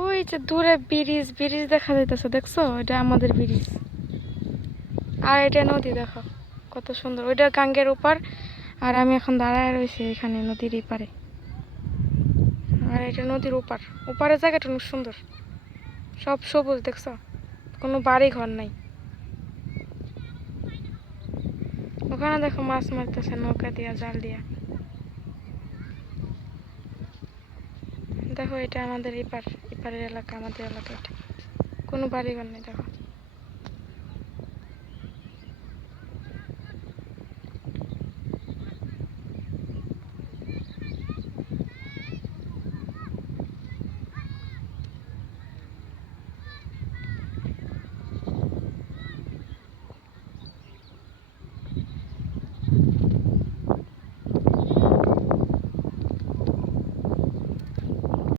ওই যে দূরে ব্রিজ ব্রিজ দেখা যাইতেছে, দেখছো? এটা আমাদের ব্রিজ। আর এটা নদী, দেখো কত সুন্দর। ওইটা গাঙ্গের ওপার, আর আমি এখন দাঁড়ায় রয়েছি এখানে নদীর এপারে। আর এটা নদীর ওপার, ওপারের জায়গাটা অনেক সুন্দর, সব সবুজ, দেখছো? কোনো বাড়ি ঘর নাই। ওখানে দেখো মাছ মারতেছে নৌকা দিয়া, জাল দিয়া। দেখো এটা আমাদের এপার, এপারের এলাকা, আমাদের এলাকা। এটা কোনো বাড়ি ঘর নেই, দেখো।